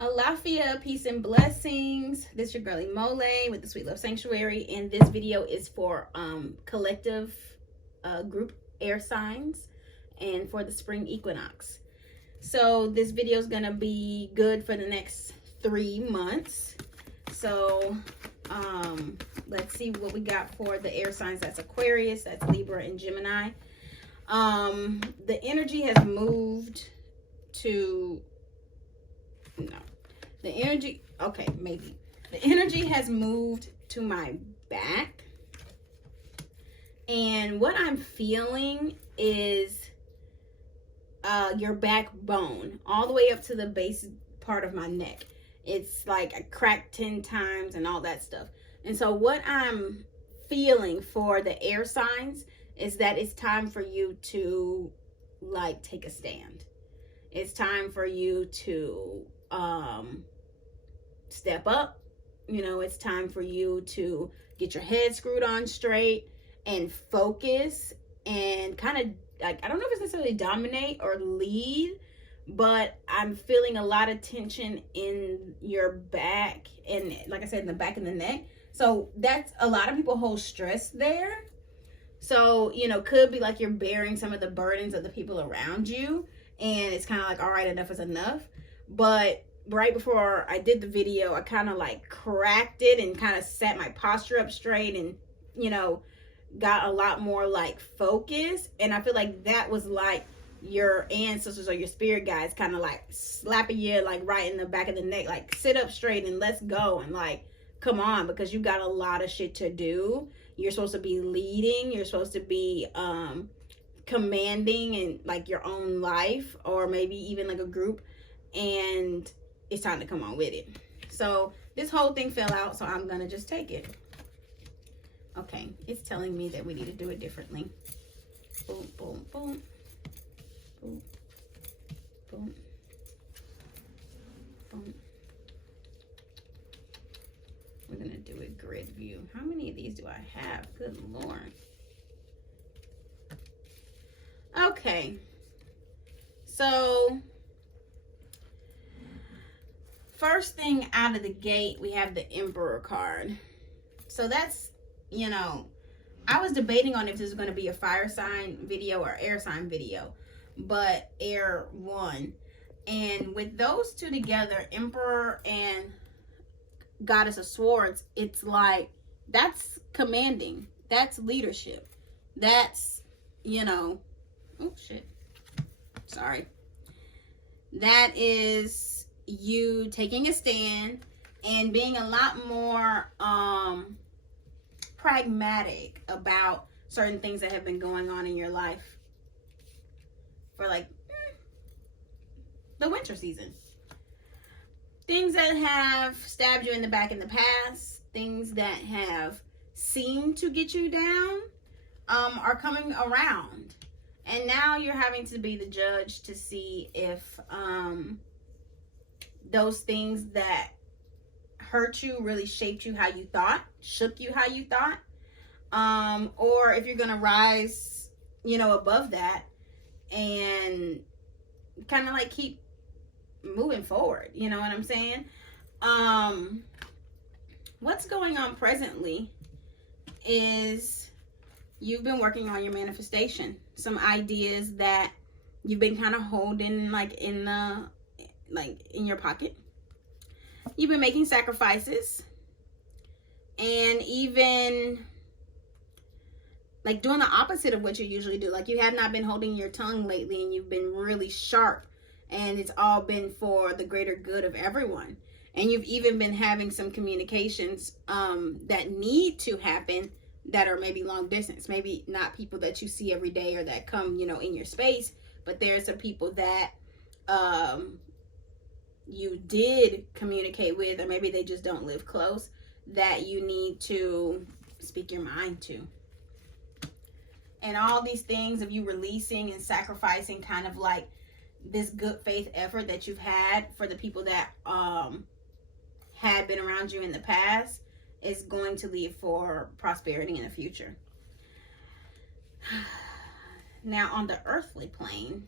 Alafia, peace and blessings. This is your girly Mole with the Sweet Love Sanctuary, and this video is for collective group air signs and for the spring equinox. So this video is gonna be good for the next 3 months. So let's see what we got for the air signs. That's Aquarius, that's Libra, and Gemini. The energy has moved to the energy has moved to my back, and what I'm feeling is your backbone all the way up to the base part of my neck. It's like I cracked 10 times and all that stuff. And so what I'm feeling for the air signs is that it's time for you to like take a stand. It's time for you to step up. You know, it's time for you to get your head screwed on straight and focus and kind of like, I don't know if it's necessarily dominate or lead, but I'm feeling a lot of tension in your back and, like I said, in the back of the neck. So that's, a lot of people hold stress there. So, you know, could be like you're bearing some of the burdens of the people around you, and it's kind of like, all right, enough is enough. But right before I did the video, I kind of like cracked it and kind of set my posture up straight and, you know, got a lot more like focus. And I feel like that was like your ancestors or your spirit guides kind of like slapping you like right in the back of the neck, like sit up straight and let's go, and like come on, because you got a lot of shit to do. You're supposed to be leading, you're supposed to be commanding and like your own life, or maybe even like a group, and it's time to come on with it. So this whole thing fell out, so I'm gonna just take it. Okay, it's telling me that we need to do it differently. Boom, boom, boom. Boom, boom, boom. We're gonna do a grid view. How many of these do I have? Good Lord. Okay, so first thing out of the gate, we have the Emperor card. So that's, you know, I was debating on if this is going to be a fire sign video or air sign video, but air won. And with those two together, Emperor and Goddess of Swords, it's like, that's commanding, that's leadership, that's, you know, oh shit, sorry, that is you taking a stand and being a lot more pragmatic about certain things that have been going on in your life for like the winter season. Things that have stabbed you in the back in the past, things that have seemed to get you down, are coming around. And now you're having to be the judge to see if those things that hurt you really shaped you how you thought, shook you how you thought, or if you're gonna rise, you know, above that and kind of like keep moving forward. You know what I'm saying? What's going on presently is you've been working on your manifestation, some ideas that you've been kind of holding like in your pocket. You've been making sacrifices and even like doing the opposite of what you usually do. Like you have not been holding your tongue lately, and you've been really sharp, and it's all been for the greater good of everyone. And you've even been having some communications that need to happen that are maybe long distance, maybe not people that you see every day or that come, you know, in your space, but there's some people that you did communicate with, or maybe they just don't live close, that you need to speak your mind to. And all these things of you releasing and sacrificing kind of like this good faith effort that you've had for the people that had been around you in the past is going to lead for prosperity in the future. Now on the earthly plane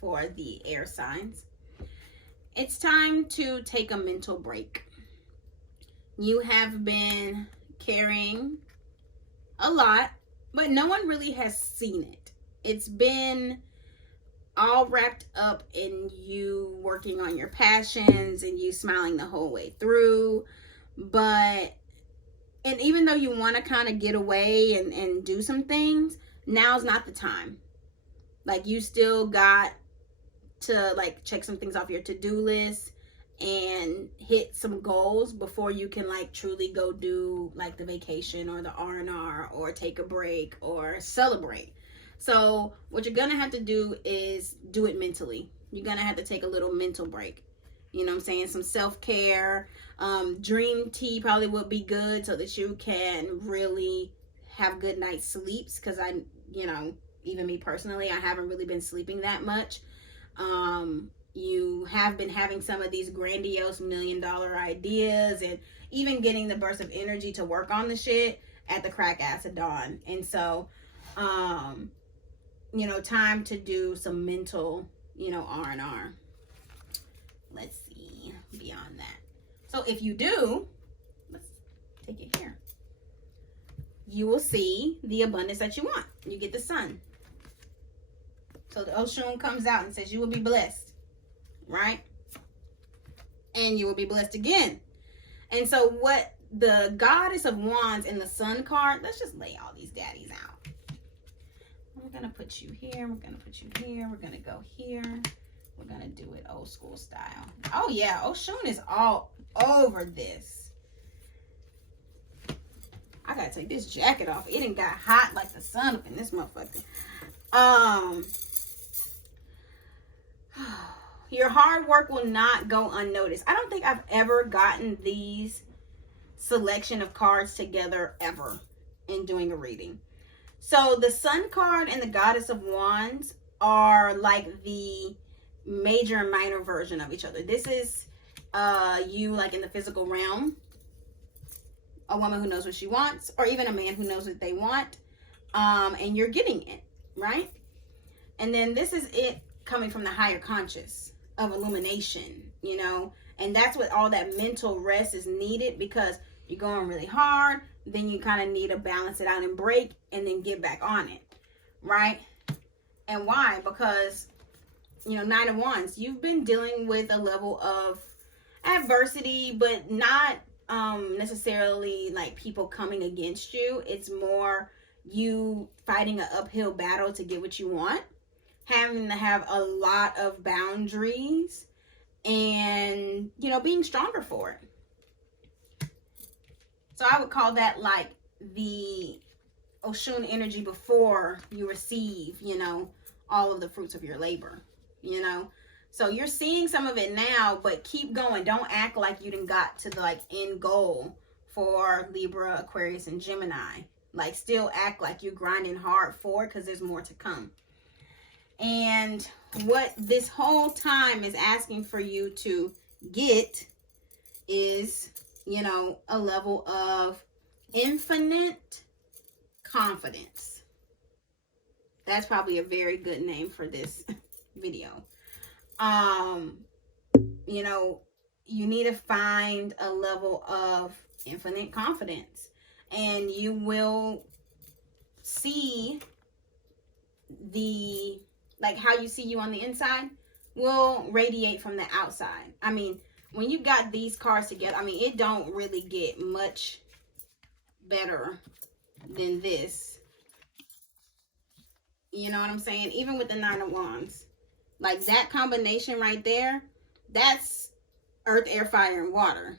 for the air signs, It's time to take a mental break. You have been carrying a lot, but no one really has seen it. It's been all wrapped up in you working on your passions and you smiling the whole way through. But, and even though you want to kind of get away and do some things, now's not the time. Like, you still got to like check some things off your to-do list and hit some goals before you can like truly go do like the vacation or the R&R or take a break or celebrate. So what you're gonna have to do is do it mentally. You're gonna have to take a little mental break. You know what I'm saying? Some self-care. Dream tea probably would be good so that you can really have good night's sleeps, because even me personally, I haven't really been sleeping that much. You have been having some of these grandiose $1 million ideas and even getting the burst of energy to work on the shit at the crack ass of dawn. And so, time to do some mental, R&R. Let's see beyond that. So if you do, let's take it here. You will see the abundance that you want. You get the sun. So the Osun comes out and says you will be blessed, right? And you will be blessed again. And so what the Goddess of Wands and the Sun card, let's just lay all these daddies out. We're going to put you here. We're going to put you here. We're going to go here. We're going to do it old school style. Oh, yeah. Osun is all over this. I got to take this jacket off. It ain't got hot like the sun up in this motherfucker. Your hard work will not go unnoticed. I don't think I've ever gotten these selection of cards together ever in doing a reading. So the Sun card and the Goddess of Wands are like the major and minor version of each other. This is you like in the physical realm, a woman who knows what she wants, or even a man who knows what they want, and you're getting it, right? And then this is it coming from the higher conscious of illumination, and that's what all that mental rest is needed, because you're going really hard, then you kind of need to balance it out and break and then get back on it, right? And why? Because Nine of Wands, you've been dealing with a level of adversity, but not necessarily like people coming against you. It's more you fighting an uphill battle to get what you want, having to have a lot of boundaries, and being stronger for it. So I would call that like the Osun energy before you receive all of the fruits of your labor. So you're seeing some of it now, but keep going. Don't act like you done got to the like end goal for Libra, Aquarius, and Gemini. Like, still act like you're grinding hard for it, because there's more to come. And what this whole time is asking for you to get is, a level of infinite confidence. That's probably a very good name for this video. You need to find a level of infinite confidence, and you will see how you see you on the inside will radiate from the outside. I mean, when you got these cards together, it don't really get much better than this. You know what I'm saying? Even with the Nine of Wands, like that combination right there, that's earth, air, fire, and water.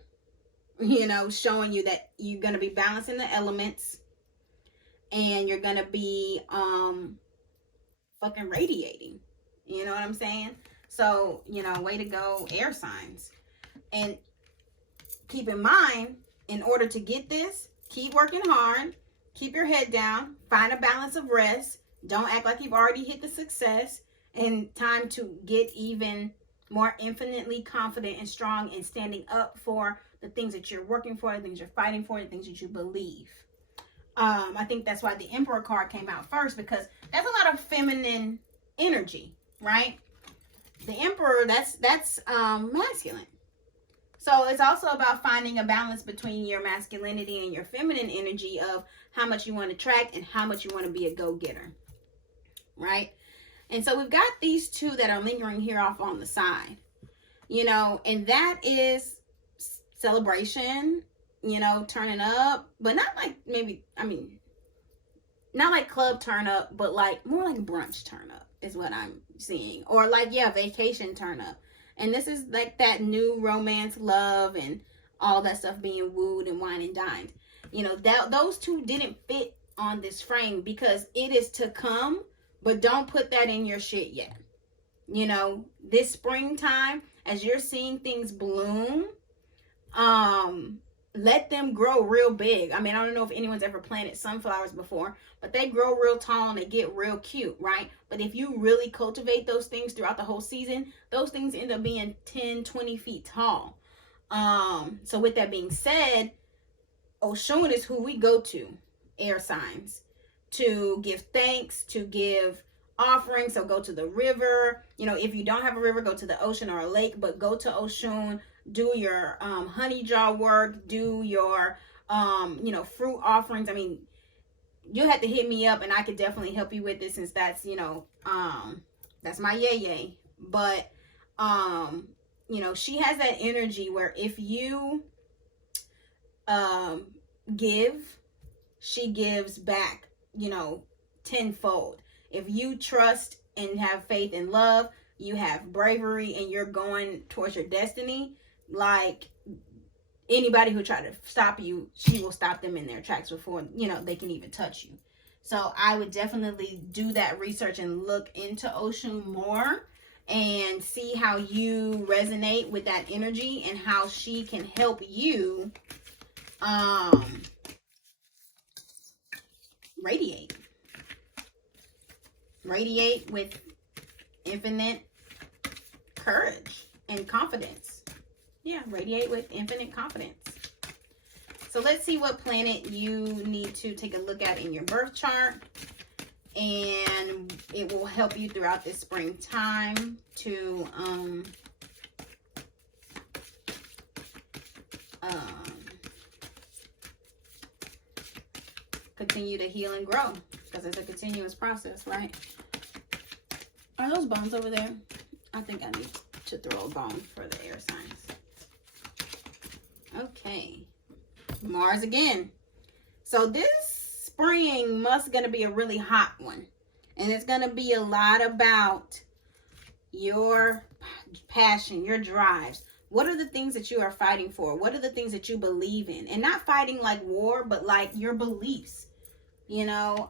Showing you that you're going to be balancing the elements, and you're going to be fucking radiating. You know what I'm saying? So, way to go, air signs. And keep in mind, in order to get this, keep working hard, keep your head down, find a balance of rest. Don't act like you've already hit the success, and time to get even more infinitely confident and strong and standing up for the things that you're working for, the things you're fighting for, the things that you believe. I think that's why the Emperor card came out first, because that's a lot of feminine energy, right? the Emperor, that's masculine. So it's also about finding a balance between your masculinity and your feminine energy of how much you want to attract and how much you want to be a go-getter, right? And so we've got these two that are lingering here off on the side, you know, and that is celebration, you know, turning up, but not like maybe, I mean, not like club turn up, but like more like brunch turn up is what I'm seeing. Or like, yeah, vacation turn up. And this is like that new romance, love, and all that stuff being wooed and wine and dined. You know, that those two didn't fit on this frame because it is to come, but don't put that in your shit yet. You know, this springtime, as you're seeing things bloom, let them grow real big. I mean, I don't know if anyone's ever planted sunflowers before, but they grow real tall and they get real cute, right? But if you really cultivate those things throughout the whole season, those things end up being 10, 20 feet tall. So with that being said, Osun is who we go to, air signs, to give thanks, to give offerings. So go to the river. You know, if you don't have a river, go to the ocean or a lake, but go to Osun. Do your honey jar work, do your you know, fruit offerings. I mean, you'll have to hit me up and I could definitely help you with this, since that's, you know, that's my yay. But you know, she has that energy where if you give, she gives back, you know, tenfold. If you trust and have faith and love, you have bravery and you're going towards your destiny, like anybody who try to stop you, she will stop them in their tracks before, you know, they can even touch you. So I would definitely do that research and look into Osun more and see how you resonate with that energy and how she can help you radiate with infinite courage and confidence. Yeah, radiate with infinite confidence. So let's see what planet you need to take a look at in your birth chart. And it will help you throughout this springtime to continue to heal and grow, because it's a continuous process, right? Are those bones over there? I think I need to throw a bone for the air signs. Okay, Mars again. So this spring must gonna be a really hot one, and it's gonna be a lot about your passion, your drives. What are the things that you are fighting for? What are the things that you believe in? And not fighting like war, but like your beliefs. You know,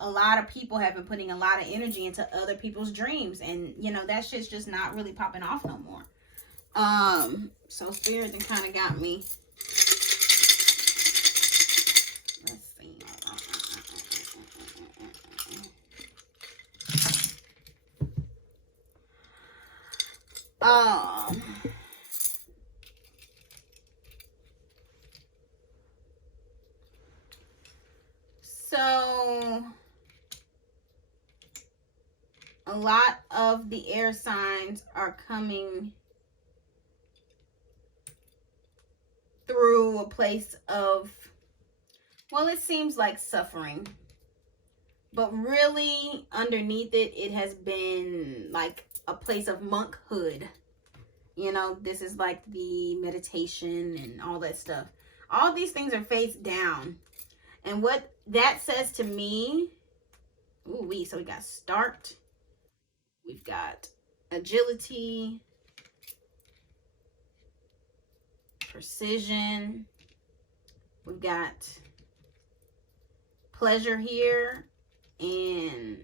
a lot of people have been putting a lot of energy into other people's dreams, and you know, that shit's just not really popping off no more. So Spirit then kind of got me. Let's see. So a lot of the air signs are coming through a place of, well, it seems like suffering, but really underneath it, it has been like a place of monkhood. You know, this is like the meditation and all that stuff. All these things are face down. And what that says to me, ooh, so we got start, we've got agility, precision, we've got pleasure here, and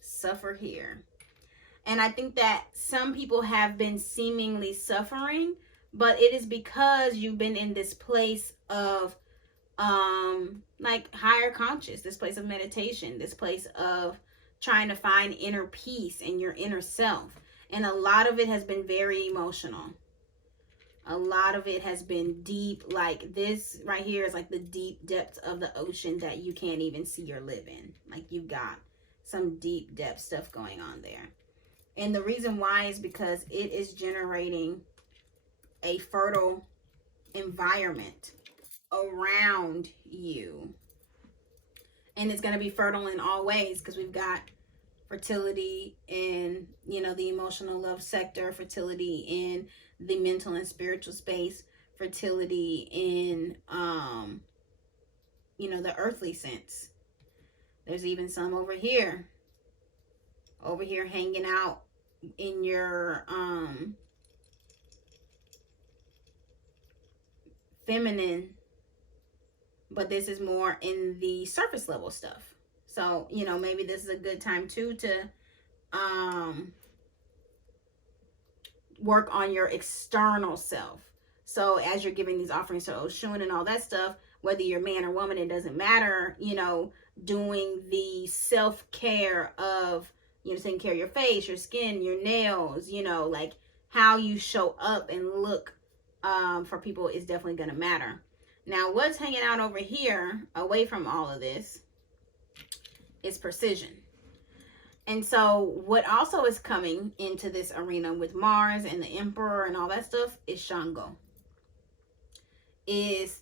suffer here. And I think that some people have been seemingly suffering, but it is because you've been in this place of like higher conscious, this place of meditation, this place of trying to find inner peace in your inner self. And a lot of it has been very emotional. A lot of it has been deep. Like this right here is like the deep depths of the ocean that you can't even see or live in. Like you've got some deep depth stuff going on there. And the reason why is because it is generating a fertile environment around you. And it's going to be fertile in all ways, because we've got fertility in, you know, the emotional love sector, fertility in the mental and spiritual space, fertility in, you know, the earthly sense. There's even some over here hanging out in your feminine, but this is more in the surface level stuff. So, you know, maybe this is a good time too to work on your external self. So as you're giving these offerings to Osun and all that stuff, whether you're man or woman, it doesn't matter, you know, doing the self-care of, you know, taking care of your face, your skin, your nails, you know, like how you show up and look for people is definitely going to matter. Now, what's hanging out over here, away from all of this, is precision. And so what also is coming into this arena with Mars and the Emperor and all that stuff is Shango. Is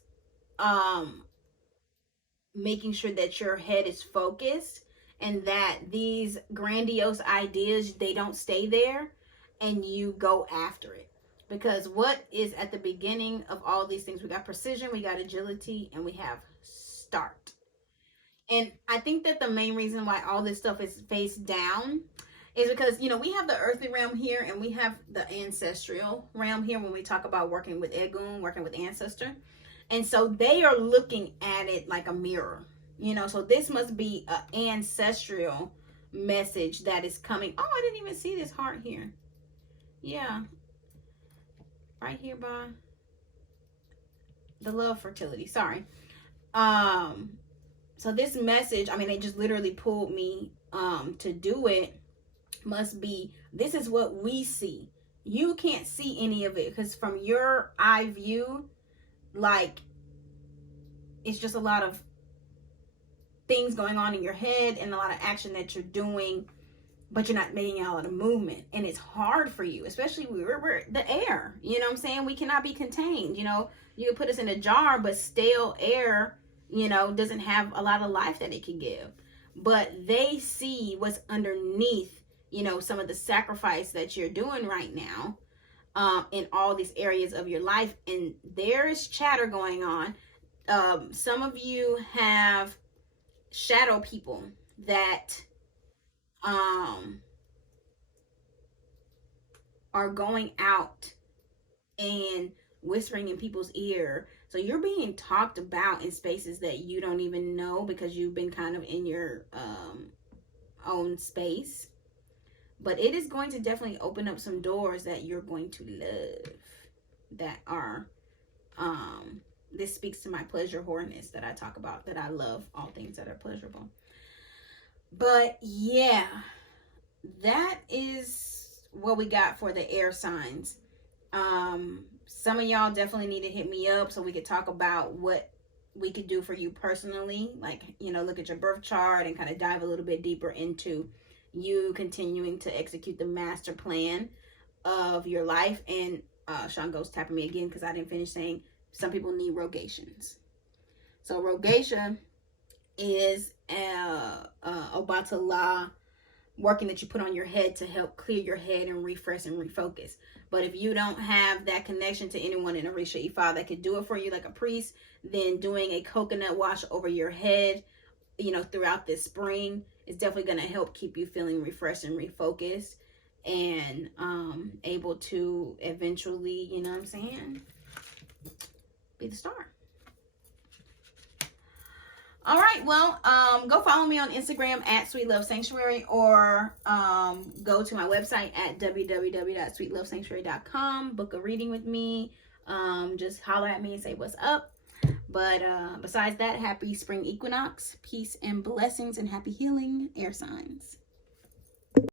making sure that your head is focused and that these grandiose ideas, they don't stay there and you go after it. Because what is at the beginning of all these things? We got precision, we got agility, and we have start. And I think that the main reason why all this stuff is face down is because, you know, we have the earthly realm here and we have the ancestral realm here when we talk about working with Egun, working with ancestor. And so they are looking at it like a mirror, you know, so this must be an ancestral message that is coming. Oh, I didn't even see this heart here. Yeah. Right here by the love fertility. Sorry. So this message, I mean, it just literally pulled me to do it. Must be, this is what we see. You can't see any of it because from your eye view, like, it's just a lot of things going on in your head and a lot of action that you're doing, but you're not making a lot of movement. And it's hard for you, especially we're the air, you know what I'm saying? We cannot be contained, you know, you can put us in a jar, but stale air, you know, doesn't have a lot of life that it can give. But they see what's underneath, you know, some of the sacrifice that you're doing right now in all these areas of your life. And there is chatter going on. Some of you have shadow people that are going out and whispering in people's ear. So you're being talked about in spaces that you don't even know because you've been kind of in your own space. But it is going to definitely open up some doors that you're going to love, that are this speaks to my pleasure whoreness that I talk about, that I love all things that are pleasurable. But yeah, that is what we got for the air signs. Some of y'all definitely need to hit me up so we could talk about what we could do for you personally. Like, you know, look at your birth chart and kind of dive a little bit deeper into you continuing to execute the master plan of your life. And Shango's tapping me again because I didn't finish saying some people need rogations. So rogation is Obatala working that you put on your head to help clear your head and refresh and refocus. But if you don't have that connection to anyone in Orisha Ifa that could do it for you, like a priest, then doing a coconut wash over your head, you know, throughout this spring is definitely going to help keep you feeling refreshed and refocused and able to eventually, you know what I'm saying, be the star. All right, well, go follow me on Instagram at Sweet Love Sanctuary, or go to my website at www.sweetlovesanctuary.com. Book a reading with me. Just holler at me and say what's up. But besides that, happy spring equinox, peace and blessings, and happy healing, air signs.